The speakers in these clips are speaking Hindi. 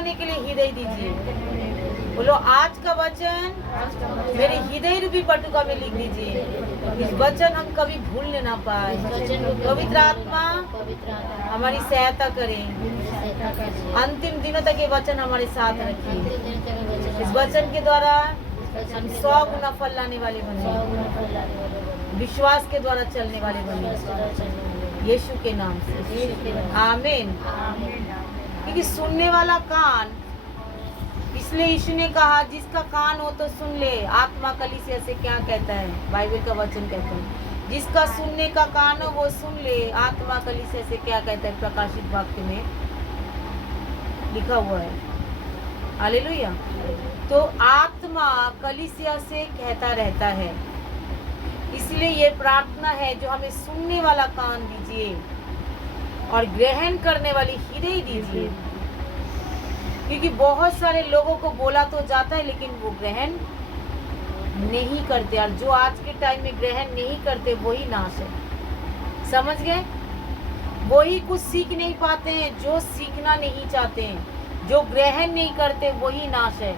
करने के लिए हृदय दीजिए। बोलो आज का वचन मेरे हृदय रूपी पटुका में लिख दीजिए। इस वचन हम कभी भूल ना पाए। पवित्र आत्मा हमारी सहायता करें। अंतिम दिनों तक ये वचन हमारे साथ रखिए। इस वचन के द्वारा हम 100 गुना फल लाने वाले बने, विश्वास के द्वारा चलने वाले बने, यीशु के नाम से आमीन। क्योंकि सुनने वाला कान, इसलिए यीशु ने कहा जिसका कान हो तो सुन ले। आत्मा कलीसिया से क्या कहता है? बाइबल का वचन कहता है जिसका सुनने का कान हो वो सुन ले। आत्मा कलीसिया से क्या कहता है? प्रकाशित वाक्य में लिखा हुआ है। हालेलुया। तो आत्मा कलीसिया से कहता रहता है। इसलिए ये प्रार्थना है जो हमें सुनने वाला कान दीजिए और ग्रहण करने वाली हृदय दीजिए। क्योंकि बहुत सारे लोगों को बोला तो जाता है लेकिन वो ग्रहण नहीं करते, और जो आज के टाइम में ग्रहण नहीं करते वही नाश है। समझ गए? वही कुछ सीख नहीं पाते हैं जो सीखना नहीं चाहते हैं। जो ग्रहण नहीं करते वही नाश है,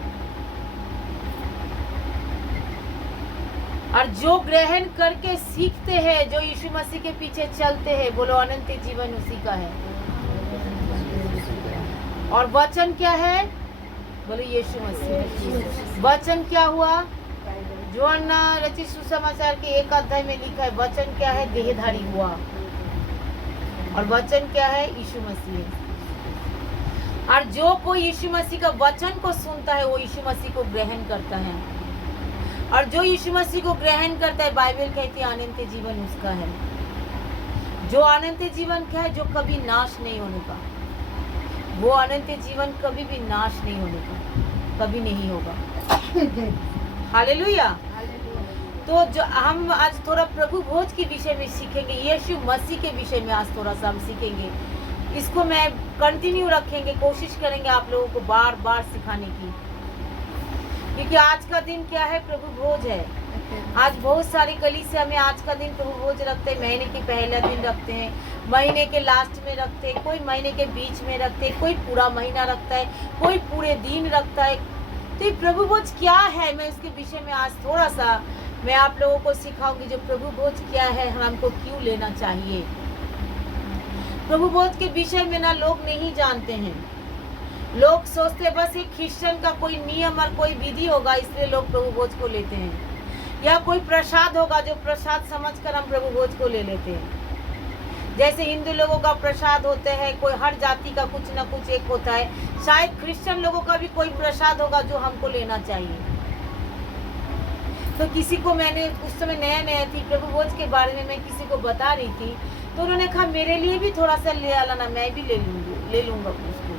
और जो ग्रहण करके सीखते हैं, जो यीशु मसीह के पीछे चलते हैं, बोलो अनंत जीवन उसी का है। और वचन क्या है? बोलो यीशु मसीह। वचन क्या हुआ? यूहन्ना रचित सुसमाचार के 1 अध्याय में लिखा है वचन क्या है? देहधारी हुआ। और वचन क्या है? यीशु मसीह। और जो कोई यीशु मसीह का वचन को सुनता है वो यीशु मसीह को ग्रहण करता है, और जो यीशु मसीह को ग्रहण करता है बाइबल कहती है अनंत जीवन उसका है। जो अनंत जीवन क्या है? जो कभी नाश नहीं होने का। वो अनंत जीवन कभी भी नाश नहीं होने का, कभी नहीं होगा। हालेलुया। तो जो हम आज थोड़ा प्रभु भोज के विषय में सीखेंगे, यीशु मसीह के विषय में आज थोड़ा सा हम सीखेंगे। इसको मैं कंटिन्यू रखेंगे, कोशिश करेंगे आप लोगों को बार बार सिखाने की, क्योंकि आज का दिन क्या है? प्रभु भोज है। आज बहुत सारी कलीसिया में आज का दिन प्रभु भोज रखते हैं। महीने के पहला दिन रखते हैं, महीने के लास्ट में रखते हैं, कोई महीने के बीच में रखते हैं, कोई पूरा महीना रखता है, कोई पूरे दिन रखता है। तो ये प्रभु भोज क्या है, मैं उसके विषय में आज थोड़ा सा मैं आप लोगों को सिखाऊंगी। जो प्रभु भोज क्या है, हमको क्यों लेना चाहिए। प्रभु भोज के विषय में ना लोग नहीं जानते हैं। लोग सोचते बस ये क्रिश्चियन का कोई नियम और कोई विधि होगा इसलिए लोग प्रभु भोज को लेते हैं, या कोई प्रसाद होगा जो प्रसाद समझकर हम प्रभु भोज को ले लेते हैं। जैसे हिंदू लोगों का प्रसाद होते हैं, कोई हर जाति का कुछ ना कुछ एक होता है, शायद क्रिश्चियन लोगों का भी कोई प्रसाद होगा जो हमको लेना चाहिए। तो किसी को मैंने उस समय नया थी प्रभु भोज के बारे में, मैं किसी को बता रही थी तो उन्होंने कहा मेरे लिए भी थोड़ा सा ले आना, मैं भी ले लूँगा उसको।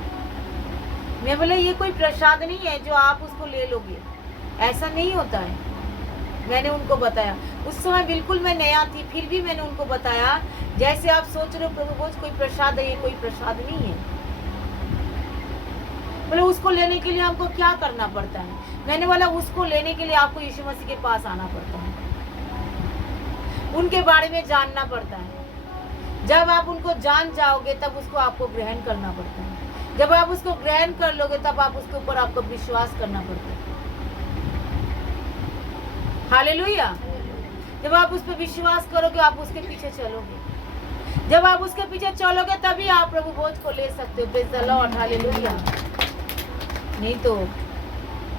मैं बोला ये कोई प्रसाद नहीं है जो आप उसको ले लोगे, ऐसा नहीं होता है। मैंने उनको बताया, उस समय बिल्कुल मैं नया थी, फिर भी मैंने उनको बताया जैसे आप सोच रहे हो प्रभु भोज कोई प्रसाद है, ये कोई प्रसाद नहीं है। बोले उसको लेने के लिए हमको क्या करना पड़ता है? मैंने बोला उसको लेने के लिए आपको यीशु मसीह के पास आना पड़ता है, उनके बारे में जानना पड़ता है। जब आप उनको जान जाओगे तब उसको आपको ग्रहण करना पड़ता है। जब आप उसको ग्रहण कर लोगे तब आप उसके ऊपर आपको विश्वास करना पड़ता है। हालेलुया। जब आप उस पर विश्वास करोगे आप उसके पीछे चलोगे। जब आप उसके पीछे चलोगे तभी आप प्रभु भोज को ले सकते हो। Praise the lord. हालेलुया। नहीं तो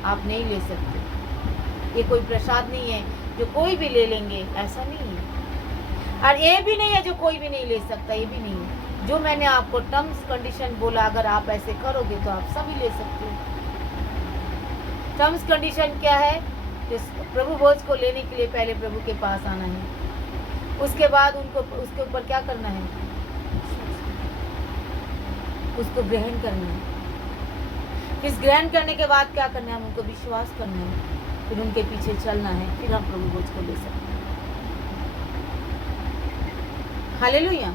आप नहीं ले सकते। ये कोई प्रसाद नहीं है जो कोई भी ले लेंगे, ऐसा नहीं है। और ये भी नहीं है जो कोई भी नहीं ले सकता, ये भी नहीं है। जो मैंने आपको टर्म्स कंडीशन बोला, अगर आप ऐसे करोगे तो आप सभी ले सकते हो। टर्म्स कंडीशन क्या है? तो प्रभु भोज को लेने के लिए पहले प्रभु के पास आना है, उसके बाद उनको उसके ऊपर क्या करना है? उसको ग्रहण करना है। इस ग्रहण करने के बाद क्या करना है? हम उनको विश्वास करना है, फिर उनके पीछे चलना है, फिर हम प्रभु भोज को ले सकते हैं। हालेलुया।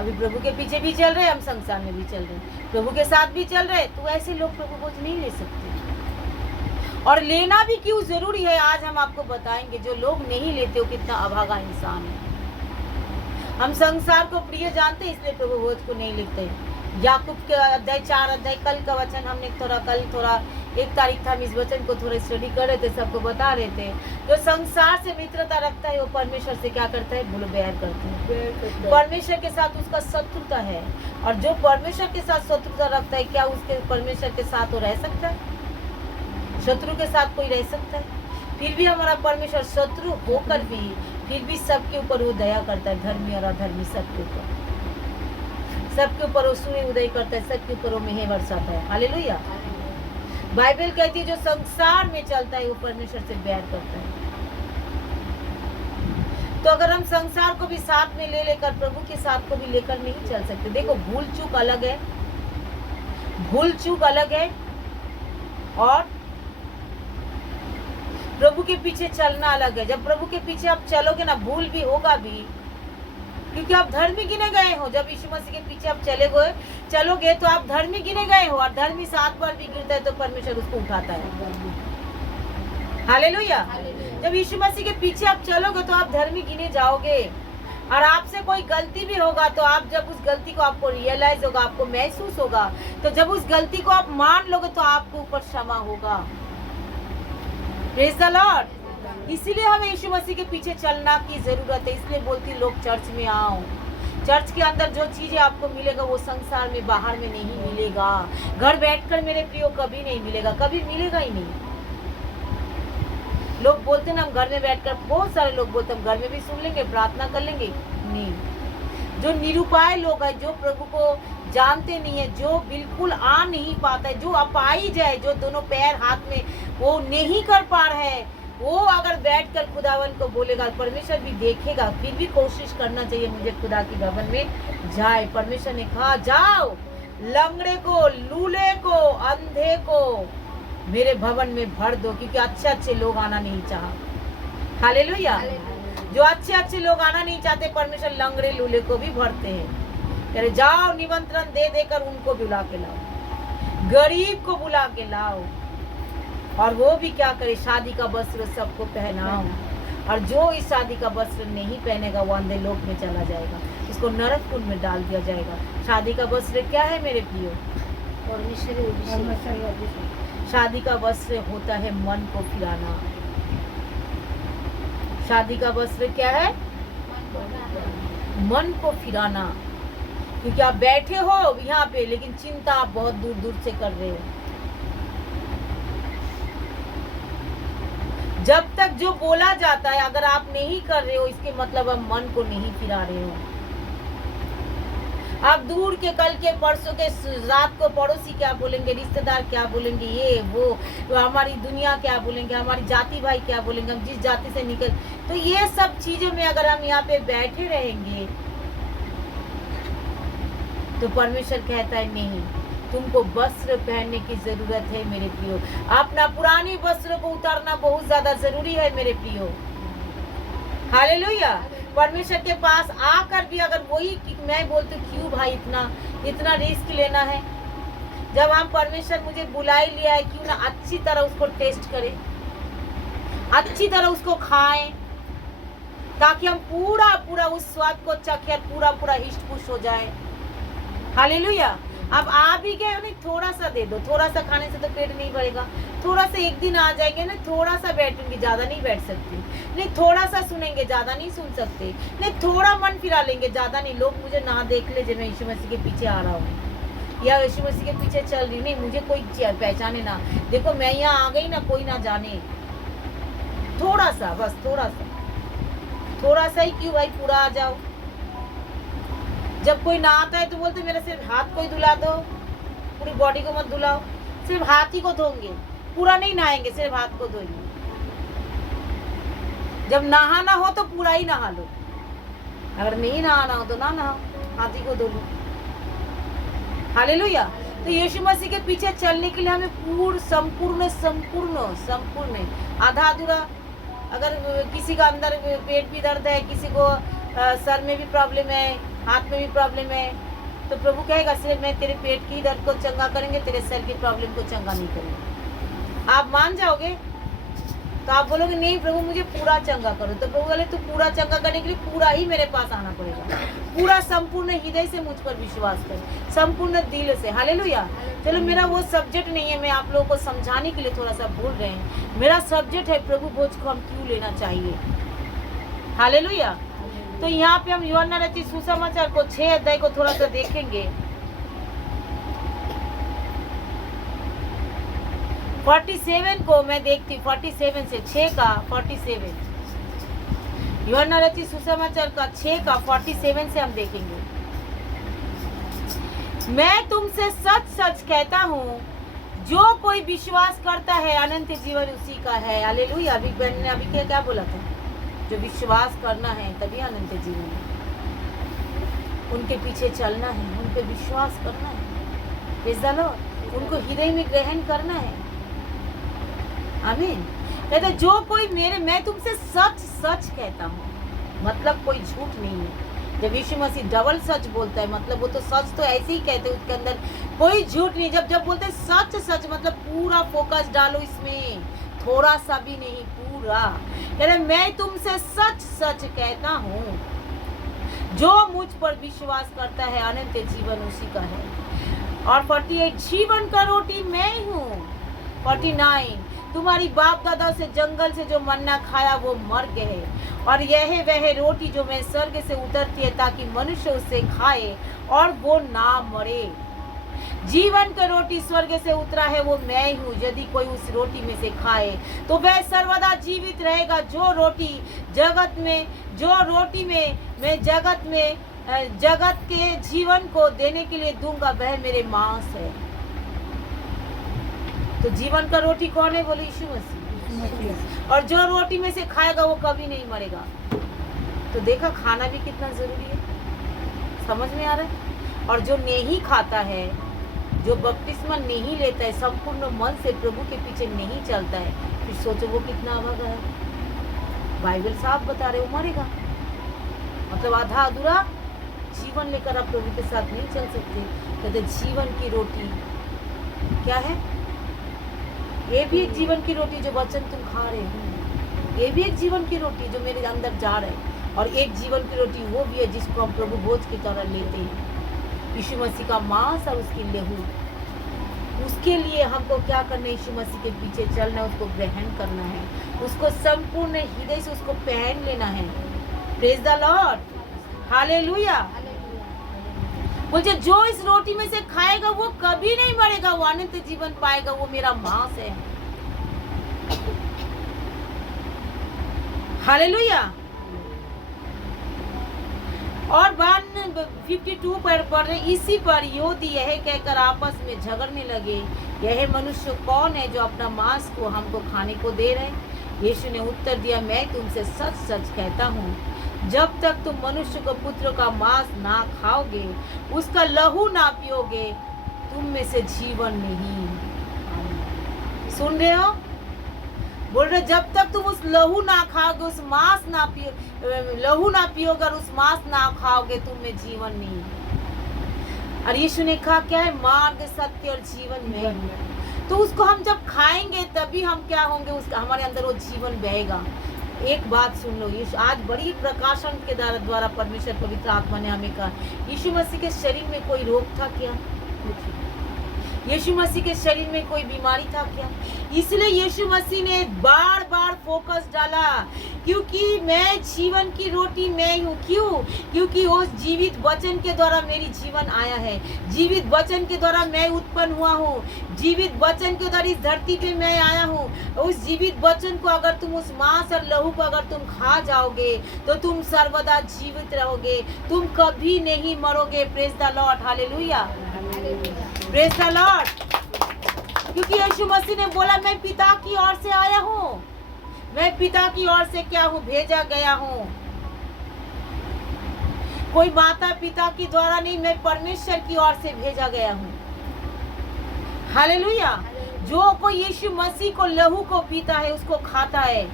अभी प्रभु के पीछे भी चल रहे, हम संसार में भी चल रहे, प्रभु के साथ भी चल रहे, तो ऐसे लोग प्रभु भोज नहीं ले सकते। और लेना भी क्यों जरूरी है आज हम आपको बताएंगे। जो लोग नहीं लेते वो कितना अभागा इंसान है। हम संसार को प्रिय जानते इसलिए प्रभु भोज को नहीं लेते, याकूब के अध्याय 4 अध्याय कल का वचन हमने थोड़ा 1 तारीख था, हम इस वचन को थोड़ा स्टडी कर रहे थे, सबको बता रहे थे। जो संसार से मित्रता रखता है वो परमेश्वर से क्या करता है? बैर करता है। परमेश्वर के साथ उसका शत्रुता है, और जो परमेश्वर के साथ शत्रुता रखता है, क्या उसके परमेश्वर के साथ वो रह सकता है? शत्रु के साथ कोई रह सकता है? फिर भी हमारा परमेश्वर शत्रु होकर भी फिर भी सबके ऊपर वो दया करता है, धर्मी और अधर्मी सबके ऊपर वो सूर्य उदय करता है, सबके ऊपर वो मेह बरसाता है। हालेलुया। बाइबल कहती है जो संसार में चलता है वो परमेश्वर से बैर करता है। तो अगर हम संसार को भी साथ में ले लेकर प्रभु के साथ को भी लेकर नहीं चल सकते। देखो, भूल चूक अलग है और प्रभु के पीछे चलना अलग है। जब प्रभु के पीछे आप चलोगे ना, भूल भी होगा भी, क्योंकि आप धर्मी गिने गए हो। जब यीशु मसीह के पीछे आप चलोगे तो आप धर्मी गिने गए हो, और धर्मी 7 बार भी गिरता है तो परमेश्वर उसको उठाता है। हालेलुया। जब यीशु मसीह के पीछे आप चलोगे तो आप धर्मी गिने जाओगे, और आपसे कोई गलती भी होगा तो आप जब उस गलती को आपको रियलाइज होगा, आपको महसूस होगा, तो जब उस गलती को आप मान लोगे तो आपको ऊपर क्षमा होगा। Praise the Lord. इसीलिए हमें यीशु मसीह के पीछे चलना की जरूरत है। इसलिए बोलती लोग चर्च में आओ। चर्च के अंदर जो चीजें आपको मिलेगा वो संसार में बाहर में नहीं मिलेगा। घर बैठकर मेरे प्रियो कभी नहीं मिलेगा, कभी मिलेगा ही नहीं। लोग बोलते ना हम घर में बैठकर, बहुत सारे लोग बोलते हम घर में भी सुन लेंगे, प्रार्थना कर लेंगे। नहीं, जो निरुपाय लोग हैं, जो प्रभु को जानते नहीं है, जो बिल्कुल आ नहीं पाता है, जो अपाहिज है, जो दोनों पैर हाथ में वो नहीं कर पा रहे हैं, वो अगर बैठकर खुदावन को बोलेगा, परमेश्वर भी देखेगा। फिर भी कोशिश करना चाहिए मुझे खुदा की भवन में जाए। परमेश्वर ने कहा जाओ, लंगड़े को, लूले को, अंधे को मेरे भवन में भर दो, क्योंकि अच्छे लोग आना नहीं चाहा। हालेलुया। जो अच्छे लोग आना नहीं चाहते, परमेश्वर लंगड़े लूले को भी भरते हैं। कह रहे जाओ, निमंत्रण दे देकर उनको बुला के लाओ, गरीब को बुला के लाओ, और वो भी क्या करे? शादी का वस्त्र सबको पहनाओ। और जो इस शादी का वस्त्र नहीं पहनेगा वो अंधे लोक में चला जाएगा, इसको नरक कुंड में डाल दिया जाएगा। शादी का वस्त्र क्या है मेरे प्रियो? शादी का वस्त्र होता है मन को फिराना। शादी का वस्त्र क्या है? मन को फिराना। क्योंकि आप बैठे हो यहाँ पे, लेकिन चिंता आप बहुत दूर दूर से कर रहे हो। जब तक जो बोला जाता है अगर आप नहीं कर रहे हो, इसके मतलब आप मन को नहीं फिरा रहे हो। आप दूर के, कल के, परसों के, रात को पड़ोसी क्या बोलेंगे, रिश्तेदार क्या बोलेंगे, ये वो, हमारी दुनिया क्या बोलेंगे, हमारी जाति भाई क्या बोलेंगे, हम जिस जाति से निकल, तो ये सब चीजों में अगर हम यहाँ पे बैठे रहेंगे तो परमेश्वर कहता है नहीं, तुमको वस्त्र पहनने की जरूरत है मेरे प्रियो। अपना पुरानी वस्त्र को उतारना बहुत ज्यादा जरूरी है मेरे प्रियो। हालेलुया। परमेश्वर के पास आकर भी अगर वही, मैं बोलती क्यों भाई इतना रिस्क लेना है? जब हम परमेश्वर मुझे बुला ही लिया है, क्यों ना अच्छी तरह उसको टेस्ट करें, अच्छी तरह उसको खाएं, ताकि हम पूरा उस स्वाद को चखें, पूरा हिष्ट पुष्ट हो जाए। हालेलुया। अब आ भी गए, नहीं थोड़ा सा दे दो, थोड़ा सा खाने से तो पेट नहीं भरेगा। थोड़ा सा एक दिन आ जाएंगे ना, थोड़ा सा बैठेंगे, ज्यादा नहीं बैठ सकते। नहीं थोड़ा सा सुनेंगे, ज्यादा नहीं सुन सकते। नहीं थोड़ा मन फिरा लेंगे, ज्यादा नहीं। लोग मुझे ना देख ले जब मैं यीशु मसीह के पीछे आ रहा हूँ या यीशु मसीह के पीछे चल रही, नहीं मुझे कोई पहचाने ना। देखो मैं यहाँ आ गई ना, कोई ना जाने। थोड़ा सा, बस थोड़ा सा ही क्यों भाई, पूरा आ जाओ। जब कोई ना आता है तो बोलते मेरा सिर्फ हाथ को ही धुला दो, पूरी बॉडी को मत धुलाओ, सिर्फ हाथ ही को धोंगे, पूरा नहीं नहाएंगे, सिर्फ हाथ को धोएंगे। जब नहाना हो तो पूरा ही नहा लो, अगर नहीं नहाना हो तो ना नहाओ, हाथ ही को धो लो। हालेलुया। तो यीशु मसीह के पीछे चलने के लिए हमें पूर्ण संपूर्ण, आधा अधूरा। अगर किसी का अंदर पेट भी दर्द है, किसी को सर में भी प्रॉब्लम है, हाथ में भी प्रॉब्लम है, तो प्रभु कहेगा सिर्फ मैं तेरे पेट की दर्द को चंगा करेंगे, तेरे सर की प्रॉब्लम को चंगा नहीं करेंगे। आप मान जाओगे? तो आप बोलोगे नहीं प्रभु मुझे पूरा चंगा करो, तो प्रभु बोले तू पूरा चंगा करने के लिए पूरा ही मेरे पास आना पड़ेगा, पूरा संपूर्ण हृदय से मुझ पर विश्वास कर, संपूर्ण दिल से। हालेलुया। चलो मेरा वो सब्जेक्ट नहीं है, मैं आप लोगों को समझाने के लिए थोड़ा सा बोल रहे हैं। मेरा सब्जेक्ट है प्रभु भोज को हम क्यों लेना चाहिए। हालेलुया। तो यहाँ पे हम यूहन्ना रचित सुसमाचार को 6 अध्याय को थोड़ा सा देखेंगे। 47 को मैं देखती, 47 से 6 का 47, यूहन्ना रचित सुसमाचार का 6 का 47 से हम देखेंगे। मैं तुमसे सच सच कहता हूँ, जो कोई विश्वास करता है अनंत जीवन उसी का है। हालेलुया। अभी बहन ने अभी क्या बोला था, जो विश्वास करना है तभी अनंत जीवन है, उनके पीछे चलना है, उन पे विश्वास करना है, प्रेज़ द लॉर्ड, उनको हृदय में ग्रहण करना है। आमीन। कहते जो कोई मैं तुमसे सच सच कहता हूँ, मतलब कोई झूठ नहीं है। जब यीशु मसीह डबल सच बोलता है मतलब वो तो सच तो ऐसे ही कहते हैं, उसके अंदर कोई झूठ नहीं। जब बोलते हैं सच सच मतलब पूरा फोकस डालो इसमें, थोड़ा सा भी नहीं, पूरा। कहते मैं तुमसे सच सच कहता हूँ, जो मुझ पर विश्वास करता है अनंत जीवन उसी का है। और 48 जीवन का रोटी मैं हूँ। 49 तुम्हारी बाप दादा से जंगल से जो मन्ना खाया वो मर गए, और यह वह रोटी जो मैं स्वर्ग से उतरती है ताकि मनुष्य उससे खाए और वो ना मरे। जीवन का रोटी स्वर्ग से उतरा है वो मैं हूँ, यदि कोई उस रोटी में से खाए तो वह सर्वदा जीवित रहेगा। जो रोटी में मैं जगत के जीवन को देने के लिए दूंगा वह मेरे मांस है। तो जीवन का रोटी कौन है? बोले यीशु मसीह। और जो रोटी में से खाएगा वो कभी नहीं मरेगा। तो देखा खाना भी कितना जरूरी है, समझ में आ रहा है। और जो नहीं खाता है, जो बपतिस्मा नहीं लेता है, संपूर्ण मन से प्रभु के पीछे नहीं चलता है, फिर सोचो वो कितना अभागा है। बाइबल साफ बता रहे वो मरेगा। मतलब आधा अधूरा जीवन लेकर आप प्रभु के साथ नहीं चल सकते। कहते जीवन की रोटी क्या है? ये भी एक जीवन की रोटी जो वचन तुम खा रहे हो, ये भी एक जीवन की रोटी जो मेरे अंदर जा रहे हैं। और एक जीवन की रोटी वो भी है जिसको हम प्रभु भोज की तरह लेते हैं, यीशु मसीह का मांस और उसकी लहू। उसके लिए हमको क्या करना है? यीशु मसीह के पीछे चलना है, उसको ग्रहण करना है, उसको संपूर्ण हृदय से उसको पहन लेना है। Praise the lord, hallelujah. बोलते जो इस रोटी में से खाएगा वो कभी नहीं मरेगा, वो अनंत जीवन पाएगा, वो मेरा मांस है। हालेलुया। और 52 पर पढ़ रहे, इसी पर योदी यह कहकर आपस में झगड़ने लगे, यह मनुष्य कौन है जो अपना मांस को हमको खाने को दे रहे? यीशु ने उत्तर दिया, मैं तुमसे सच सच कहता हूँ, जब तक तुम मनुष्य को पुत्र का मांस ना खाओगे, उसका लहू ना पियोगे, तुम में से जीवन नहीं। सुन रहे हो? बोल रहे जब तक तुम उस लहू ना खाओगे, उस मांस ना लहू ना पियोगे और उस मांस ना खाओगे, तुम में जीवन नहीं। और यीशु ने कहा क्या है? मार्ग, सत्य और जीवन में। तो उसको हम जब खाएंगे तभी हम क्या होंगे? उसका हमारे अंदर वो जीवन बहेगा। एक बात सुन लो, यीशु आज बड़ी प्रकाशन के द्वारा परमेश्वर पवित्र आत्मा ने हमें कहा, यीशु मसीह के शरीर में कोई रोग था क्या? यीशु मसीह के शरीर में कोई बीमारी था क्या? इसलिए यीशु मसीह ने बार बार फोकस डाला, क्योंकि मैं जीवन की रोटी मैं हूँ। क्यों? क्योंकि उस जीवित वचन के द्वारा मेरी जीवन आया है, जीवित वचन के द्वारा मैं उत्पन्न हुआ हूँ, जीवित वचन के द्वारा इस धरती पे मैं आया हूँ। उस जीवित वचन को अगर तुम, उस मांस और लहू को अगर तुम खा जाओगे तो तुम सर्वदा जीवित रहोगे, तुम कभी नहीं मरोगे। Praise the lord, hallelujah, praise the lord. क्योंकि यीशु मसीह ने बोला मैं पिता की ओर से आया हूँ, मैं पिता की ओर से क्या हूँ? भेजा गया हूँ। कोई माता पिता के द्वारा नहीं, मैं परमेश्वर की ओर से भेजा गया हूँ। हालेलुया। जो कोई यीशु मसीह को लहू को पीता है, उसको खाता है,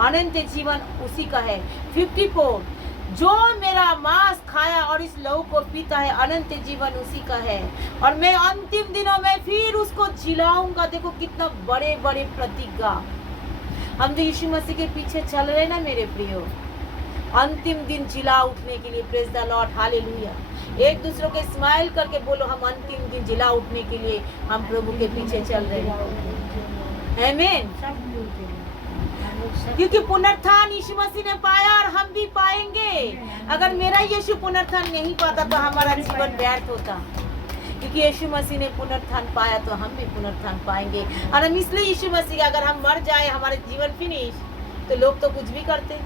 अनंत जीवन उसी का है। 54 जो मेरा मांस खाया और इस लहू को पीता है, अनंत जीवन उसी का है, और मैं अंतिम दिनों में फिर उसको जिलाऊंगा। देखो कितना बड़े बड़े प्रतिज्ञा। हम जो यीशु मसीह के पीछे चल रहे ना मेरे प्रियो, अंतिम दिन जिला उठने के लिए, प्रेज द लॉर्ड, हालेलुया। एक दूसरों के स्माइल करके बोलो, हम अंतिम दिन जिला उठने के लिए हम प्रभु के पीछे चल रहे हैं। आमीन। क्योंकि पुनरुत्थान यीशु मसीह ने पाया और हम भी पाएंगे। अगर मेरा यीशु पुनरुत्थान नहीं पाता तो हमारा जीवन व्यर्थ होता। क्योंकि यीशु मसीह ने पुनरुत्थान पाया तो हम भी पुनरुत्थान पाएंगे। और हम इसलिए यीशु मसीह, अगर हम मर जाए, हमारे जीवन फिनिश, तो लोग तो कुछ भी करते,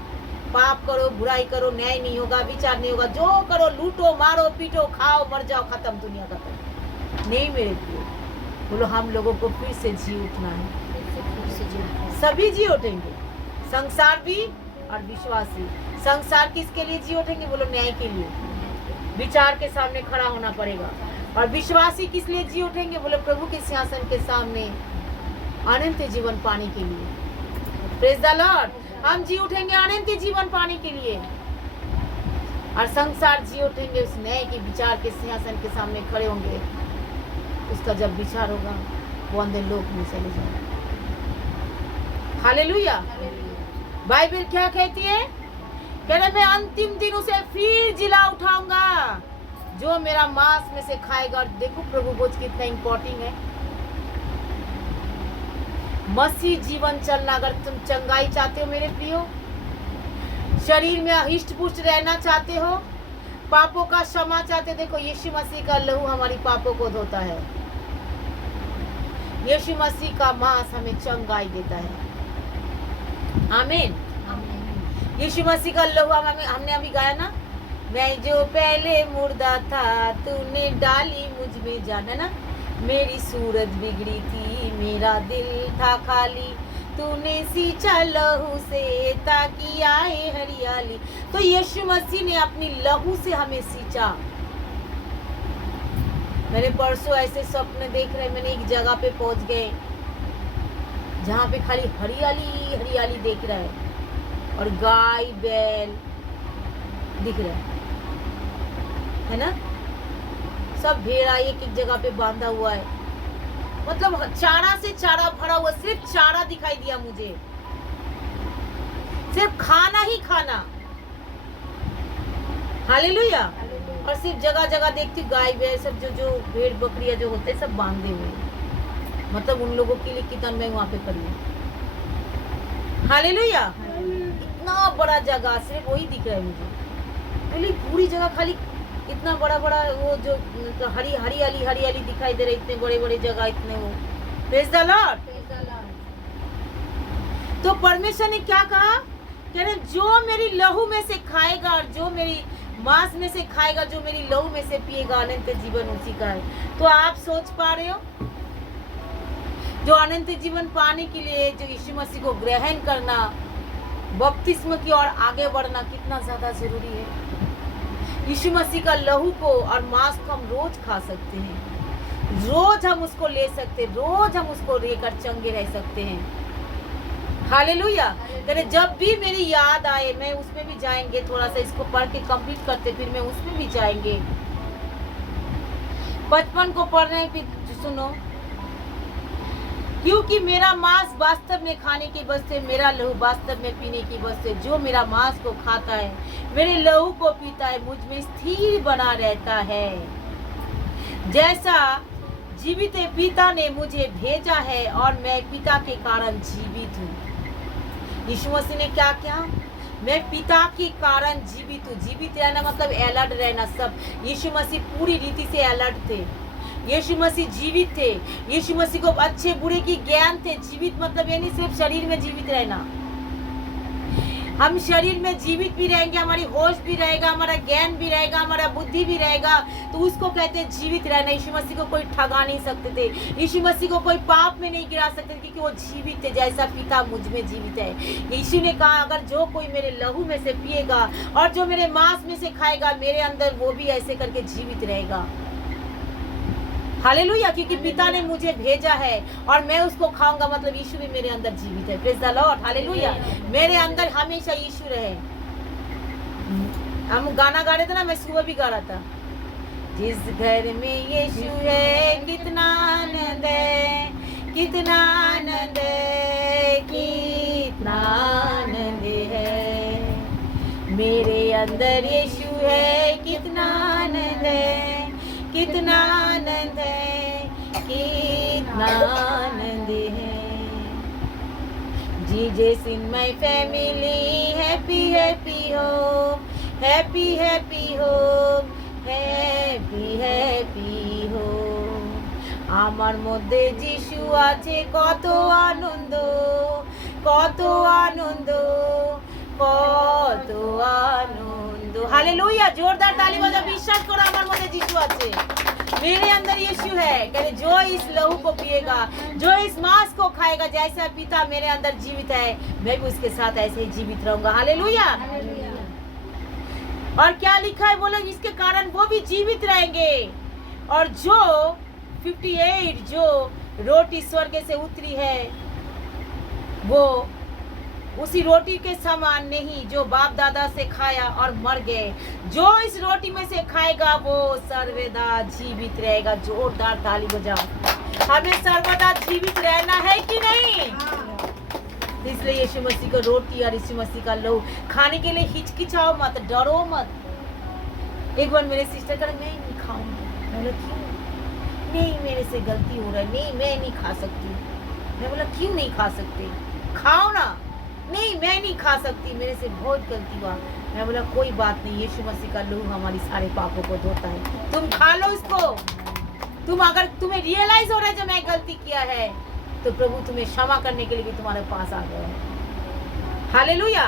पाप करो, बुराई करो, न्याय नहीं होगा, विचार नहीं होगा, जो करो, लूटो, मारो, पीटो, खाओ, मर जाओ, खत्म, दुनिया खत्म। नहीं मेरे प्रिय, बोलो हम लोगों को फिर से जी उठना है। सभी जी उठेंगे, संसार भी और विश्वासी। संसार किसके लिए जी उठेंगे? बोलो न्याय के लिए, विचार के सामने खड़ा होना पड़ेगा। और विश्वासी किस लिए जी उठेंगे? बोलो प्रभु के सिंहासन के सामने अनंत जीवन पाने के लिए। Praise the Lord. हम जी उठेंगे अनंत जीवन पाने के लिए। और संसार जी उठेंगे उस न्याय के विचार के सिंहासन के सामने खड़े होंगे। उसका जब विचार होगा वो अंधे लोक में चले जाएंगे। हालेलुया। बाइबल क्या कहती है? कह रहे मैं अंतिम दिन उसे फिर जिला उठाऊंगा जो मेरा मांस में से खाएगा। देखो प्रभु बोझ कितना इंपॉर्टेंट है। मसीह जीवन चलना, अगर तुम चंगाई चाहते हो मेरे प्रियो, शरीर में हिष्ट पुष्ट रहना चाहते हो, पापों का क्षमा चाहते हो, देखो यीशु मसीह का लहू हमारी पापों को धोता है। यीशु मसीह का मांस हमें चंगाई देता है। आमीन। यीशु मसीह का लहू हमने अभी गाया ना, मैं जो पहले मुर्दा था तूने डाली मुझ में जान, है ना। मेरी सूरत बिगड़ी थी, मेरा दिल था खाली, तूने सींचा लहू से ताकि आए हरियाली। तो यीशु मसीह ने अपनी लहू से हमें सींचा। मैंने परसों ऐसे स्वप्न देख रहे, मैंने एक जगह पे पहुंच गए जहाँ पे खाली हरियाली हरियाली दिख रहा है और गाय बैल दिख रहा है ना। सब भेड़ा एक एक जगह पे बांधा हुआ है, मतलब चारा से चारा भरा हुआ, सिर्फ चारा दिखाई दिया मुझे, सिर्फ खाना ही खाना। हालेलुया। और सिर्फ जगह जगह देखती गाय बैल सब जो भेड़ बकरियां जो होते हैं सब बांधे हुए, मतलब उन लोगों के लिए कितना मैं वहां पे करी। हालेलुया। इतना बड़ा जगह सिर्फ वही दिख रहा है मुझे, पूरी जगह खाली इतना बड़ा बड़ा वो जो तो हरियाली हरियाली दिखाई दे रही, इतने बड़े बड़े जगह, इतने वो। Praise the Lord. तो परमेश्वर ने क्या कहा? कह रहे जो मेरी लहू में से खाएगा और जो मेरी मांस में से खाएगा, जो मेरी लहू में से पिएगा, अनंत जीवन उसी का है। तो आप सोच पा रहे हो, जो अनंत जीवन पाने के लिए जो यीशु मसीह को ग्रहण करना, बपतिस्म की ओर आगे बढ़ना कितना ज्यादा जरूरी है। यीशु मसीह का लहू को और मांस को हम रोज खा सकते हैं, रोज हम उसको ले सकते हैं, रोज हम उसको लेकर चंगे रह सकते हैं। हालेलुया। तेरे जब भी मेरी याद आए, मैं उसमें भी जाएंगे, थोड़ा सा इसको पढ़ के कंप्लीट करते, फिर मैं उसमें भी जाएंगे। 55 को पढ़ रहे हैं, फिर सुनो। क्योंकि मेरा मांस वास्तव में खाने की वस्तु है, मेरा लहू वास्तव में पीने की वस्तु है। जो मेरा मांस को खाता है, मेरे लहू को पीता है, मुझ में स्थिर बना रहता है। जैसा जीवित पिता ने मुझे भेजा है और मैं पिता के कारण जीवित हूँ। यीशु मसीह ने क्या किया? मैं पिता के कारण जीवित हूँ। जीवित रहना मतलब अलर्ट रहना। सब यीशु मसीह पूरी रीति से अलर्ट थे। यीशु मसीह जीवित थे। यीशु मसीह को अच्छे बुरे की ज्ञान थे। जीवित मतलब ये नहीं सिर्फ शरीर में जीवित रहना, हम शरीर में जीवित भी रहेंगे, हमारी होश भी रहेगा, हमारा ज्ञान भी रहेगा, हमारा बुद्धि भी रहेगा, तो उसको कहते हैं जीवित रहना। यीशु मसीह को कोई ठगा नहीं सकते थे, यीशु मसीह को कोई पाप में नहीं गिरा सकते, क्योंकि वो जीवित थे। जैसा पिता मुझ में जीवित है। यीशु ने कहा अगर जो कोई मेरे लहू में से पिएगा और जो मेरे मांस में से खाएगा, मेरे अंदर वो भी ऐसे करके जीवित रहेगा। हालेलुया। क्योंकि पिता ने मुझे भेजा है और मैं उसको खाऊंगा, मतलब यीशु भी मेरे अंदर जीवित है। Praise the lord. हालेलुया। मेरे अंदर हमेशा यीशु रहे। हम गाना गा रहे थे ना, मैं सुबह भी गा रहा था, जिस घर में यीशु है कितना आनंद है, कितना आनंद है, कितना कितना आनंद है, मेरे अंदर यीशु है, कितना आनंद है, कितना आनंद है, कितना आनंद है। Jesus in my family, happy happy हो, हैप्पी हैप्पी हो, हैप्पी हैप्पी हो। আমার মধ্যে যিশু আছে, কত আনন্দ, কত আনন্দ, কত আনন্দ। हालेलुया, जोरदार ताली बजा, विश्वास करो আমার মধ্যে যিশু আছে, मेरे अंदर यीशु है। कहते जो इस लहू को पिएगा, जो इस मांस को खाएगा, जैसा पिता मेरे अंदर जीवित है, मैं भी उसके साथ ऐसे ही जीवित रहूंगा। हालेलुया। और क्या लिखा है बोलो, इसके कारण वो भी जीवित रहेंगे। और जो 58 जो रोटी स्वर्ग से उतरी है, वो उसी रोटी के समान नहीं जो बाप दादा से खाया और मर गए। जो इस रोटी में से खाएगा वो सर्वदा जीवित रहेगा। जोरदार ताली बजाओ, हमें सर्वदा जीवित रहना है कि नहीं? इसलिए यीशु मसीह को रोटी और यीशु मसीह का लहू खाने के लिए हिचकिचाओ मत, डरो मत। एक बार मेरे सिस्टर कहा मैं नहीं खाऊंगी, मैंने क्यों? नहीं, मेरे से गलती हो रहा है, नहीं मैं नहीं खा सकती। मैं बोला क्यों नहीं खा सकते? खाओ ना। नहीं मैं नहीं खा सकती, मेरे से बहुत गलती हुआ। मैं बोला कोई बात नहीं, यीशु मसीह का लहू हमारी सारे पापों को धोता है, तुम खा लो इसको। तुम अगर तुम्हें रियलाइज हो रहा है जो मैं गलती किया है, तो प्रभु तुम्हें क्षमा करने के लिए भी तुम्हारे पास आ गया है। हालेलुया।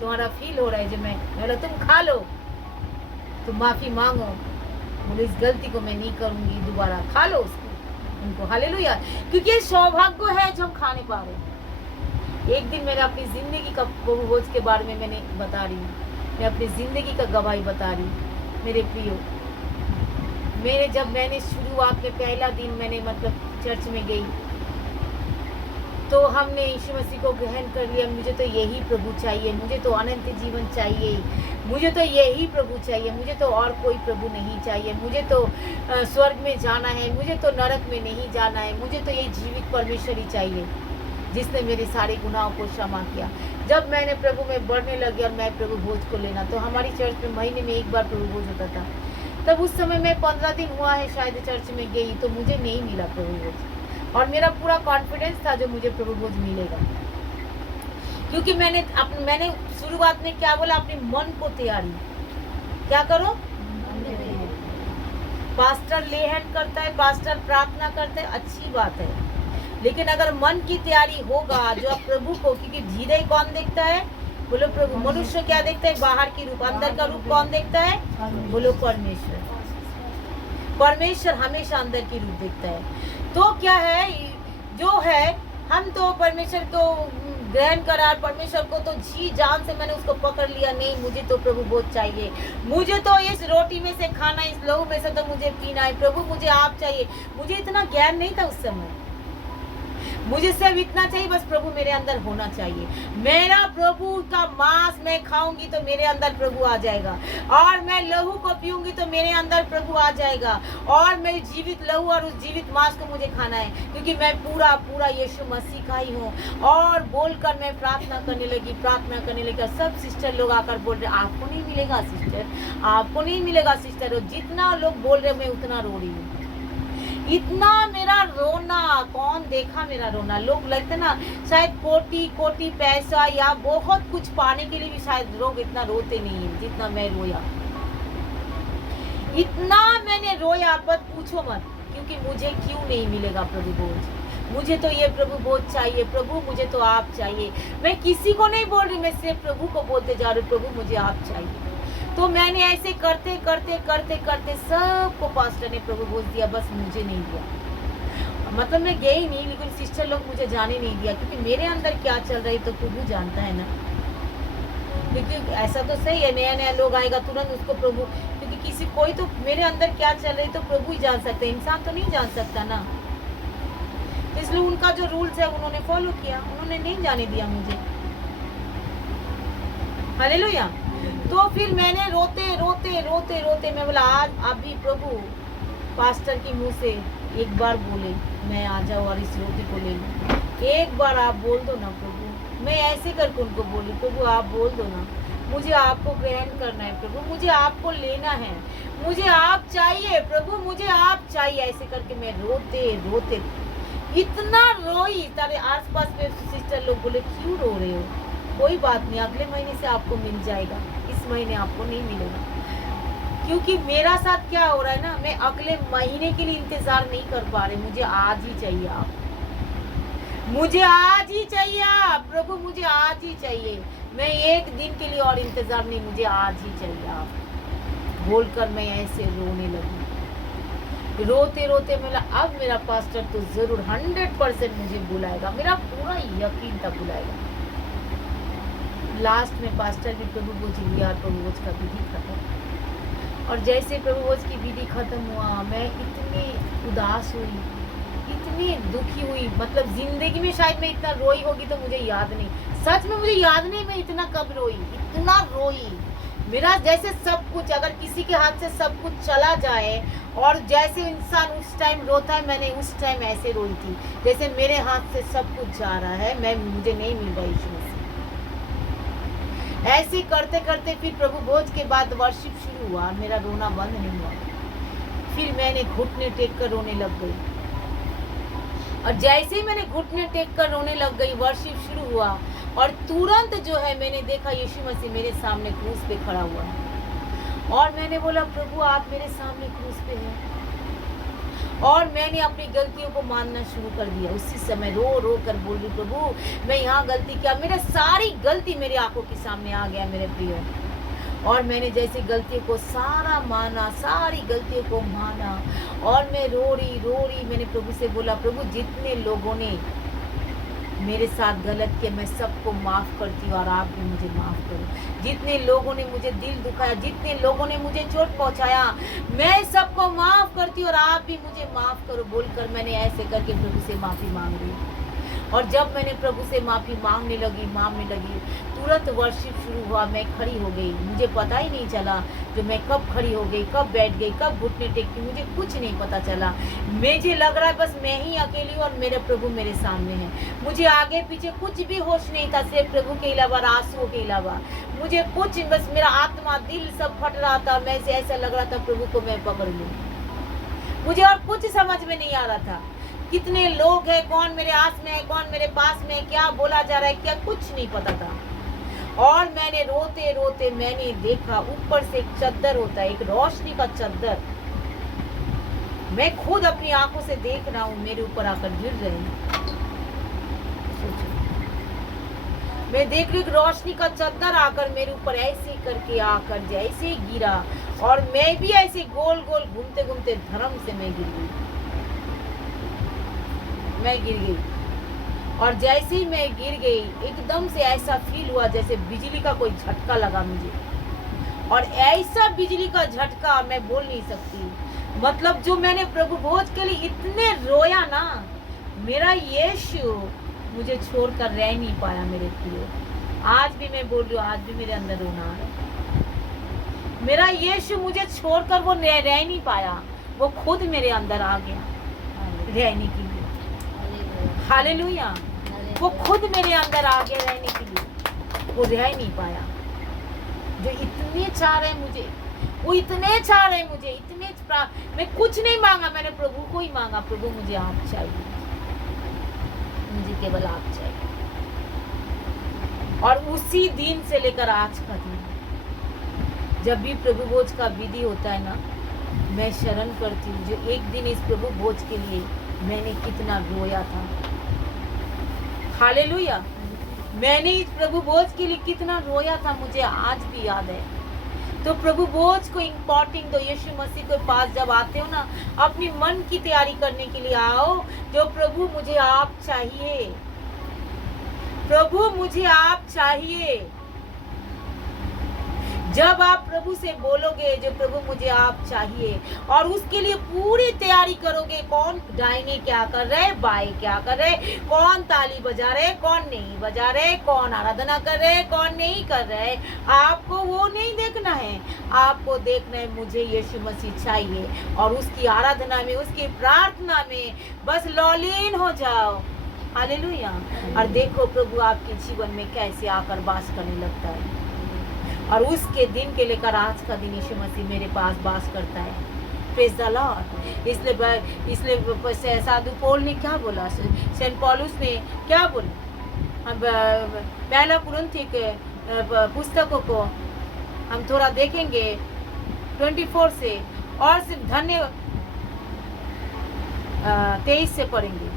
तुम्हारा फील हो रहा है जो मैं बोला तुम खा लो, तुम माफी मांगो, बोले इस गलती को मैं नहीं करूंगी दोबारा, खा लो उसको उनको। हालेलुया। क्योंकि ये सौभाग्य है जो हम खाने पा रहे हैं। एक दिन मैंने अपनी जिंदगी का प्रभु भोज के बारे में मैंने बता रही हूँ, मैं अपनी जिंदगी का गवाही बता रही हूँ। मेरे प्रियो, जब मैंने शुरुआत में पहला दिन मैंने मतलब चर्च में गई, तो हमने यीशु मसीह को ग्रहण कर लिया। मुझे तो यही प्रभु चाहिए, मुझे तो अनंत जीवन चाहिए, मुझे तो यही प्रभु चाहिए, मुझे तो और कोई प्रभु नहीं चाहिए, मुझे तो स्वर्ग में जाना है, मुझे तो नरक में नहीं जाना है, मुझे तो ये जीवित परमेश्वर ही चाहिए जिसने मेरे सारे गुनाहों को क्षमा किया। जब मैंने प्रभु में बढ़ने लगी और मैं प्रभु भोज को लेना, तो हमारी चर्च में महीने में एक बार प्रभु भोज होता था। तब उस समय मैं 15 दिन हुआ है शायद चर्च में गई, तो मुझे नहीं मिला प्रभु भोज। और मेरा पूरा कॉन्फिडेंस था जो मुझे प्रभु भोज मिलेगा, क्योंकि मैंने शुरुआत में क्या बोला, अपने मन को तैयारी क्या करो। पास्टर ले हैंड करता है, पास्टर प्रार्थना करता है, अच्छी बात है, लेकिन अगर मन की तैयारी होगा जो प्रभु को, क्योंकि हृदय कौन देखता है बोलो प्रभु, मनुष्य क्या देखता है बाहर की रूप, अंदर का रूप कौन देखता है बोलो परमेश्वर। परमेश्वर हमेशा अंदर की रूप देखता है। तो क्या है जो है, हम तो परमेश्वर को ग्रहण करा, परमेश्वर को तो जी जान से मैंने उसको पकड़ लिया। नहीं, मुझे तो प्रभु बहुत चाहिए, मुझे तो इस रोटी में से खाना, इस लहू में से तो मुझे पीना है, प्रभु मुझे आप चाहिए। मुझे इतना ज्ञान नहीं था उस समय, मुझे सिर्फ इतना चाहिए बस प्रभु मेरे अंदर होना चाहिए। मेरा प्रभु का मांस मैं खाऊंगी तो मेरे अंदर प्रभु आ जाएगा, और मैं लहू को पीऊंगी तो मेरे अंदर प्रभु आ जाएगा, और मैं जीवित लहू और उस जीवित मांस को मुझे खाना है, क्योंकि मैं पूरा पूरा यीशु मसीह का ही हूँ। और बोलकर मैं प्रार्थना करने लगी। सब सिस्टर लोग आकर बोल रहे आपको नहीं मिलेगा सिस्टर, आपको नहीं मिलेगा सिस्टर। और जितना लोग बोल रहे मैं उतना रो रही हूँ। इतना मेरा रोना, कौन देखा मेरा रोना। लोग लगते ना शायद कोटि कोटि पैसा या बहुत कुछ पाने के लिए भी शायद लोग इतना रोते नहीं है जितना मैं रोया। इतना मैंने रोया मत पूछो मत, क्योंकि मुझे क्यों नहीं मिलेगा प्रभु भोज। मुझे तो ये प्रभु भोज चाहिए, प्रभु मुझे तो आप चाहिए। मैं किसी को नहीं बोल रही, मैं सिर्फ प्रभु को बोलते जा रही, प्रभु मुझे आप चाहिए। तो मैंने ऐसे करते करते करते करते सबको पास्टर ने प्रभु भोज दिया, बस मुझे नहीं दिया। मतलब मैं गई नहीं, लेकिन सिस्टर लोग मुझे जाने नहीं दिया, क्योंकि मेरे अंदर क्या चल रहा है तो प्रभु जानता है ना। क्योंकि ऐसा तो सही है, नया नया लोग आएगा तुरंत उसको प्रभु, क्योंकि किसी कोई तो मेरे अंदर क्या चल रही तो प्रभु ही जान सकते हैं, इंसान तो नहीं जान सकता ना। तो इसलिए उनका जो रूल्स है उन्होंने फॉलो किया, उन्होंने नहीं जाने दिया मुझे। हालेलुया। तो फिर मैंने रोते रोते रोते रोते मैं बोला आज अभी प्रभु पास्टर की मुंह से एक बार बोले मैं आ जाऊँ और इस रोटी को ले लूँ, एक बार आप बोल दो ना प्रभु, मैं ऐसे करके उनको बोली, प्रभु आप बोल दो ना, मुझे आपको ग्रहण करना है प्रभु, मुझे आपको लेना है, मुझे आप चाहिए प्रभु, मुझे आप चाहिए। ऐसे करके मैं रोते रोते इतना रोई। तारे आसपास में सिस्टर लोग बोले क्यों रो रहे हो, कोई बात नहीं, अगले महीने से आपको मिल जाएगा, इस महीने आपको नहीं मिलेगा। क्योंकि मेरा साथ क्या हो रहा है ना, मैं अगले महीने के लिए इंतजार नहीं कर पा रही, मुझे आज ही चाहिए आप, मुझे आज ही चाहिए आप प्रभु, मुझे आज ही चाहिए। मैं एक दिन के लिए और इंतजार नहीं, मुझे आज ही चाहिए आप बोलकर मैं ऐसे रोने लगी। रोते रोते अब मेरा पास्टर तो जरूर 100% मुझे बुलाएगा, मेरा पूरा यकीन था बुलाएगा। लास्ट में पास्टर भी प्रभु भोज लिया, प्रभु भोज का विधि खत्म। और जैसे प्रभु भोज की विधि खत्म हुआ, मैं इतनी उदास हुई, इतनी दुखी हुई, मतलब जिंदगी में शायद मैं इतना रोई होगी तो मुझे याद नहीं, सच में मुझे याद नहीं मैं इतना कब रोई, इतना रोई। मेरा जैसे सब कुछ, अगर किसी के हाथ से सब कुछ चला जाए और जैसे इंसान उस टाइम रोता है, मैंने उस टाइम ऐसे रोई थी जैसे मेरे हाथ से सब कुछ जा रहा है, मुझे नहीं मिल रहा यीशु मसीह। ऐसे करते करते फिर प्रभु भोज के बाद वर्शिप शुरू हुआ, मेरा रोना बंद नहीं हुआ। फिर मैंने घुटने टेक कर रोने लग गई, और जैसे ही मैंने घुटने टेक कर रोने लग गई, वर्शिप शुरू हुआ और तुरंत जो है मैंने देखा यीशु मसीह मेरे सामने क्रूस पे खड़ा हुआ है। और मैंने बोला प्रभु आप मेरे सामने क्रूस पे हैं। और मैंने अपनी गलतियों को मानना शुरू कर दिया। उसी समय रो रो कर बोल रही प्रभु मैं यहाँ गलती किया, मेरे सारी गलती मेरी आंखों के सामने आ गया मेरे प्रिय। और मैंने जैसे गलतियों को सारा माना, सारी गलतियों को माना, और मैं रो रही मैंने प्रभु से बोला प्रभु जितने लोगों ने मेरे साथ गलत किया मैं सबको माफ़ करती हूँ, और आप भी मुझे माफ़ करो। जितने लोगों ने मुझे दिल दुखाया, जितने लोगों ने मुझे चोट पहुँचाया, मैं सबको माफ़ करती हूँ और आप भी मुझे माफ़ करो बोलकर मैंने ऐसे करके प्रभु से माफ़ी मांग रही। और जब मैंने प्रभु से माफ़ी मांगने लगी तुरंत वर्शिप शुरू हुआ। मैं खड़ी हो गई, मुझे पता ही नहीं चला जो मैं कब खड़ी हो गई, कब बैठ गई, कब घुटने टेकी, मुझे कुछ नहीं पता चला। मुझे लग रहा है बस मैं ही अकेली और मेरे प्रभु मेरे सामने है। मुझे आगे पीछे कुछ भी होश नहीं था, सिर्फ प्रभु के अलावा, आंसुओं के अलावा मुझे कुछ, बस मेरा आत्मा दिल सब फट रहा था। मैं से ऐसा लग रहा था प्रभु को मैं पकड़ लूं। मुझे और कुछ समझ में नहीं आ रहा था, कितने लोग हैं, कौन मेरे आस में है, कौन मेरे पास में है, क्या बोला जा रहा है, क्या कुछ नहीं पता था। और मैंने रोते रोते मैंने देखा ऊपर से एक चद्दर होता है, एक रोशनी का चद्दर, मैं खुद अपनी आंखों से देख रहा हूँ मेरे ऊपर आकर गिर रहे हैं। मैं देख रही रोशनी का चद्दर आकर मेरे ऊपर ऐसे करके आकर जैसे ही गिरा, और मैं भी ऐसे गोल गोल घूमते घूमते धर्म से मैं गिर गई। और जैसे ही मैं गिर गई एकदम से ऐसा फील हुआ जैसे बिजली का कोई झटका लगा मुझे, और ऐसा बिजली का झटका मैं बोल नहीं सकती। मतलब जो मैंने प्रभु भोज के लिए इतने रोया ना, मेरा यीशु मुझे छोड़कर रह नहीं पाया मेरे प्रिय। आज भी मैं बोल रही हूँ, आज भी मेरे अंदर रोना आ रहा है। मेरा यीशु मुझे छोड़कर वो रह नहीं पाया, वो खुद मेरे अंदर आ गया रहने के लिए। हालेलुया, वो खुद मेरे अंदर आ गया रहने के लिए, वो रह नहीं पाया। जो इतने चाह रहे मुझे, वो इतने चाह रहे मुझे, मैं कुछ नहीं मांगा, मैंने प्रभु को ही मांगा, प्रभु मुझे आप चाहिए, मुझे केवल आप चाहिए। और उसी दिन से लेकर आज का दिन, जब भी प्रभु भोज का विधि होता है ना, मैं शरण करती हूँ। जो एक दिन इस प्रभु भोज के लिए मैंने कितना रोया था, हालेलुया, मैंने इस प्रभु भोज के लिए कितना रोया था, मुझे आज भी याद है। तो प्रभु भोज को इम्पोर्टेंट दो। यीशु मसीह के पास जब आते हो ना, अपनी मन की तैयारी करने के लिए आओ, जो प्रभु मुझे आप चाहिए, प्रभु मुझे आप चाहिए। जब आप प्रभु से बोलोगे जो प्रभु मुझे आप चाहिए, और उसके लिए पूरी तैयारी करोगे, कौन दाहिने क्या कर रहे, बाएं क्या कर रहे, कौन ताली बजा रहे, कौन नहीं बजा रहे, कौन आराधना कर रहे, कौन नहीं कर रहे, आपको वो नहीं देखना है। आपको देखना है मुझे यीशु मसीह चाहिए, और उसकी आराधना में, उसकी प्रार्थना में बस लौलीन हो जाओ। हालेलुया। और देखो प्रभु आपके जीवन में कैसे आकर वास करने लगता है, और उसके दिन के लेकर आज का दिन यीशु मसीह मेरे पास वास करता है। Praise the Lord. इसलिए साधु पौल ने क्या बोला, सेंट पौलुस ने क्या बोला, हम पहला कुरिन्थी के पुस्तकों को हम थोड़ा देखेंगे 24 से, और सिर्फ 23 से पढ़ेंगे।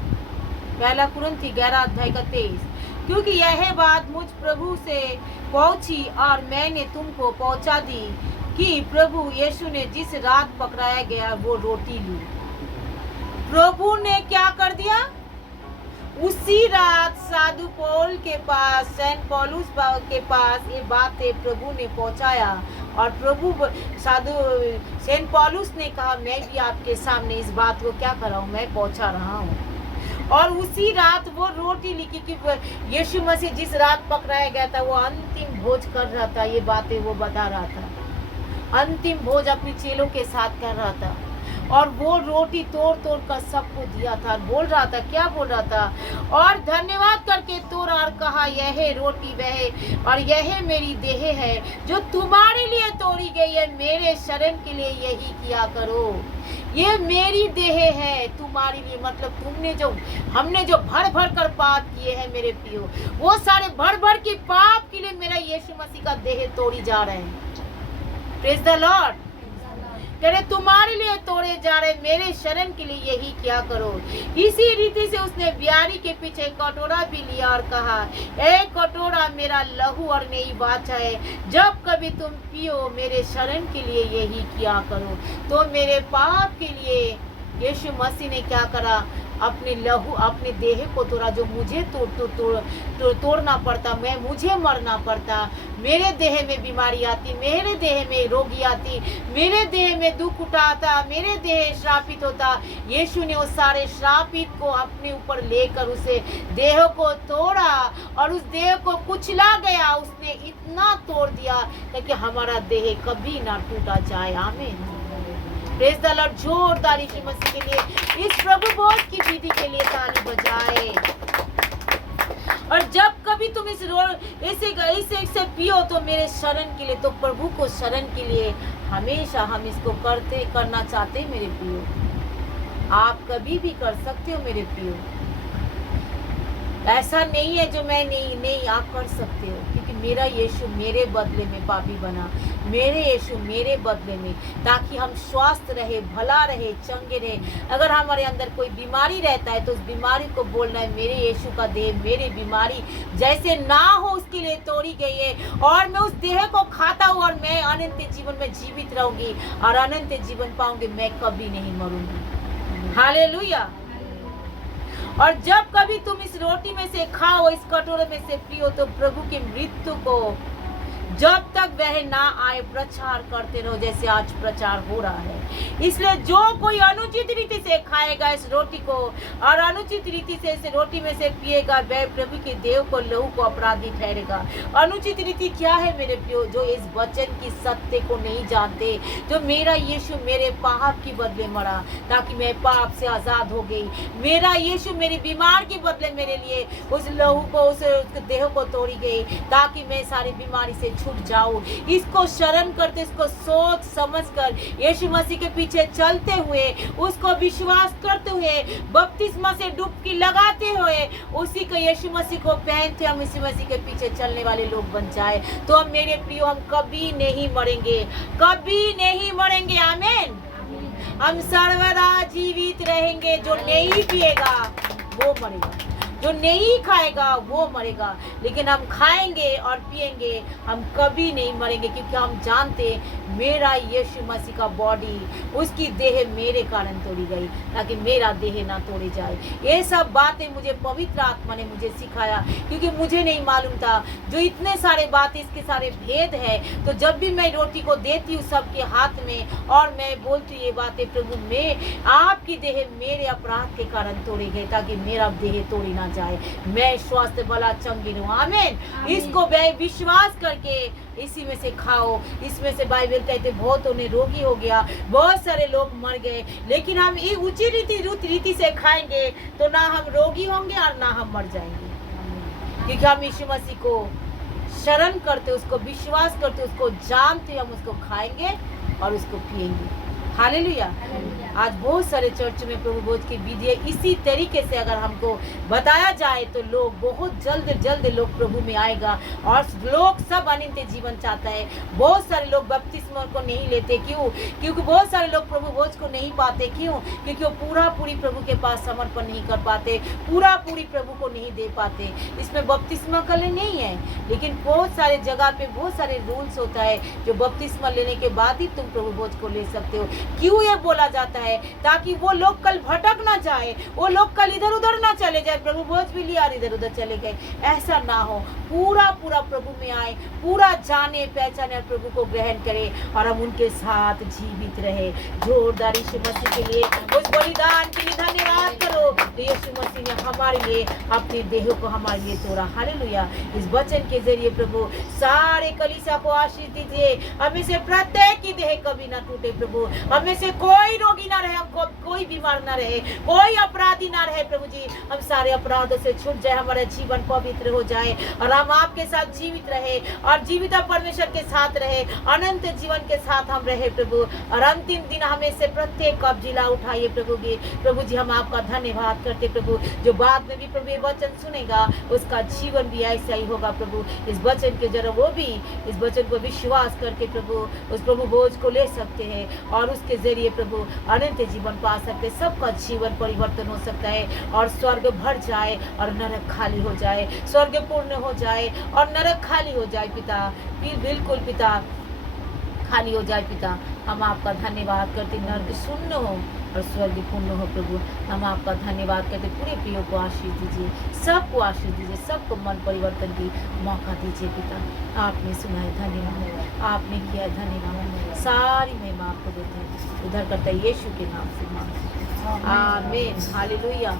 पहला कुरिन्थी 11 अध्याय का 23। क्योंकि यह बात मुझ प्रभु से पहुंची और मैंने तुमको पहुंचा दी कि प्रभु यीशु ने जिस रात पकड़ाया गया वो रोटी ली। प्रभु ने क्या कर दिया? उसी रात साधु पौल के पास, सेंट पौलुस के पास ये बातें प्रभु ने पहुंचाया, और प्रभु सेंट पौलुस ने कहा मैं भी आपके सामने इस बात को क्या कर रहा हूँ, मैं पहुंचा रहा हूँ। और उसी रात वो रोटी लिखी कि यीशु मसीह जिस रात पकड़ाया गया था वो अंतिम भोज कर रहा था, ये बातें वो बता रहा था। अंतिम भोज अपने चेलों के साथ कर रहा था, और वो रोटी तोड़ तोड़ कर सबको दिया था। बोल रहा था, क्या बोल रहा था? और धन्यवाद करके तोड़ा और कहा यह रोटी वह और यह मेरी देह है जो तुम्हारे लिए तोड़ी गई है, मेरे शरण के लिए यही किया करो। ये मेरी देह है तुम्हारे लिए, मतलब हमने जो भर भर कर पाप किए हैं मेरे प्रियो, वो सारे भर भर के पाप के लिए मेरा यीशु मसीह का देह तोड़ी जा रहे हैं। Praise the Lord. कह रहे तुम्हारे लिए तोड़े जा रहे, मेरे शरण के लिए यही क्या करो। इसी रीति से उसने ब्यारी के पीछे कटोरा भी लिया और कहा एक कटोरा मेरा लहू और नई वाचा है, जब कभी तुम पियो मेरे शरण के लिए यही किया करो। तो मेरे पाप के लिए यीशु मसीह ने क्या करा? अपने लहू, अपने देह को तोड़ा, जो मुझे तोड़ना पड़ता, मुझे मरना पड़ता। मेरे देह में बीमारी आती, मेरे देह में रोगी आती, मेरे देह में दुख उठाता, मेरे देह श्रापित होता। यीशु ने उस सारे श्रापित को अपने ऊपर लेकर उसे देह को तोड़ा, और उस देह को कुचला गया। उसने इतना तोड़ दिया ताकि हमारा देह कभी ना टूटा जाए। आमीन। Praise the Lord. जोरदार यीशु मसीह के लिए, इस प्रभु बोध की विधि के लिए ताली बजाए। और जब कभी तुम इसे पियो तो मेरे शरण के लिए, तो प्रभु को शरण के लिए हमेशा हम इसको करना चाहते हैं मेरे प्रियो। आप कभी भी कर सकते हो मेरे प्रियो, ऐसा नहीं है जो मैं नहीं आप कर सकते हो, क्योंकि मेरा यीशु मेरे बदले में पापी बना, मेरे यीशु मेरे बदले में, ताकि हम स्वस्थ रहे, भला रहे, चंगे रहे। अगर हमारे अंदर कोई बीमारी रहता है तो उस बीमारी को बोलना है मेरे यीशु का देह मेरी बीमारी जैसे ना हो उसके लिए तोड़ी गई है, और मैं उस देह को खाता हूँ और मैं अनंत जीवन में जीवित रहूंगी और अनंत जीवन पाऊंगी, मैं कभी नहीं मरूंगी। हालेलुया। और जब कभी तुम इस रोटी में से खाओ, इस कटोरे में से पियो, तो प्रभु की मृत्यु को जब तक वह ना आए प्रचार करते रहो, जैसे आज प्रचार हो रहा है। इसलिए जो कोई अनुचित रीति से खाएगा इस रोटी को और अनुचित रीति से इस रोटी में से पिएगा, वह प्रभु के देव को लहू को अपराधी ठहरेगा। अनुचित रीति क्या है मेरे प्रियो? जो इस वचन की सत्य को नहीं जानते, जो मेरा यीशु मेरे पाप की बदले मरा ताकि मैं पाप से आजाद हो गई, मेरा यीशु मेरी बीमार के बदले मेरे लिए उस लहू को, उस देह को तोड़ी गई ताकि मैं सारी बीमारी से छूट जाऊं। इसको शरण करते, इसको सोच समझ कर यीशु मसीह के पीछे चलते हुए, उसको विश्वास करते हुए, बपतिस्मा से डुबकी लगाते हुए उसी को यीशु मसीह को पहनते हम यीशु मसीह के पीछे चलने वाले लोग बन जाए, तो हम मेरे प्रियो हम कभी नहीं मरेंगे, कभी नहीं मरेंगे। आमीन। हम सर्वदा जीवित रहेंगे। जो नहीं पिएगा वो मरेगा, जो नहीं खाएगा वो मरेगा, लेकिन हम खाएंगे और पिएंगे, हम कभी नहीं मरेंगे, क्योंकि हम जानते मेरा यीशु मसीह का बॉडी, उसकी देह मेरे कारण तोड़ी गई ताकि मेरा देह ना तोड़े जाए। ये सब बातें मुझे पवित्र आत्मा ने मुझे सिखाया, क्योंकि मुझे नहीं मालूम था जो इतने सारे बातें, इसके सारे भेद है। तो जब भी मैं रोटी को देती हूँ सबके हाथ में और मैं बोलती हूँ ये बातें, प्रभु मैं आपकी देह मेरे अपराध के कारण तोड़ी गई ताकि मेरा देह तोड़ी ना जाए, मैं स्वास्थ्य बला चंगी रहूं। आमीन। इसको विश्वास करके इसी में से खाओ। इसमें से बाइबल कहते बहुत उन्हें रोगी हो गया, बहुत सारे लोग मर गए, लेकिन हम ये उचित रीति से खाएंगे तो ना हम रोगी होंगे और ना हम मर जाएंगे, क्योंकि हम यीशु मसीह को शरण करते, उसको विश्वास करते, उसको जानते, हम उसको खाएंगे और उसको पिएंगे। हालेलुया। आज बहुत सारे चर्च में प्रभु भोज की विधि है। इसी तरीके से अगर हमको बताया जाए तो लोग बहुत जल्द लोग प्रभु में आएगा, और लोग सब अनंत जीवन चाहता है। बहुत सारे लोग बपतिस्मा को नहीं लेते, क्यों? क्योंकि बहुत सारे लोग प्रभु भोज को नहीं पाते, क्यों? क्योंकि वो पूरी प्रभु के पास समर्पण नहीं कर पाते, पूरी प्रभु को नहीं दे पाते। इसमें बपतिस्मा का ले नहीं है, लेकिन बहुत सारे जगह पे बहुत सारे रूल्स होता है जो बपतिस्मा लेने के बाद ही तुम प्रभु भोज को ले सकते हो। क्यों ये बोला जाता है? ताकि वो लोग कल भटक ना जाए, वो लोग कल इधर उधर ना चले जाए, प्रभु भोज भी लिया इधर उधर चले गए, ऐसा ना हो। पूरा प्रभु में आए, पूरा जाने पहचाने, प्रभु को ग्रहण करे और हम उनके साथ जीवित रहे। जोरदार यीशु मसीह के लिए उस बलिदान के लिए धन्यवाद करो। तो यीशु मसीह ने हमारे लिए अपने देह को हमारे लिए तोड़ा। हालेलुया। इस वचन के जरिए प्रभु सारे कलीसिया को आशीष दीजिए। हमें से प्रत्येक की देह कभी ना टूटे प्रभु, हमें से कोई रोगी ना रहे, हमको कोई बीमार ना रहे, कोई अपराधी ना रहे प्रभु जी। हम सारे अपराधों से छूट जाए, हमारा जीवन पवित्र हो जाए और हम आपके साथ जीवित रहे और जीवित परमेश्वर के साथ रहे, अनंत जीवन के साथ हम रहे प्रभु। और अंतिम दिन हमें से प्रत्येक कब जिला उठाइए प्रभु जी। प्रभु जी हम आपका धन्यवाद करते प्रभु, जो बाद में भी प्रभु ये वचन सुनेगा उसका जीवन भी ऐसा ही होगा प्रभु। इस वचन के जरा वो भी इस वचन को विश्वास करके प्रभु उस प्रभु भोज को ले सकते हैं और उसके जरिए प्रभु अनंत जीवन पा सकते। सबका जीवन परिवर्तन हो सकता है और स्वर्ग भर जाए और नरक खाली हो जाए, स्वर्ग पूर्ण हो जाए और नरक खाली हो जाए पिता। फिर बिल्कुल पिता खाली हो जाए पिता। हम आपका धन्यवाद करते, नरक शून्य हो और स्वर्ग पूर्ण हो प्रभु। हम आपका धन्यवाद करते, पूरे प्रियो को आशीष दीजिए, सबको आशीष दीजिए, सबको मन परिवर्तन की मौका दीजिए पिता। आपने सुना है, धन्यवाद। आपने किया है, धन्यवाद। सारी महिमा आपको देते हैं, उधर करता है यीशु के नाम से। आमीन। हालेलुया।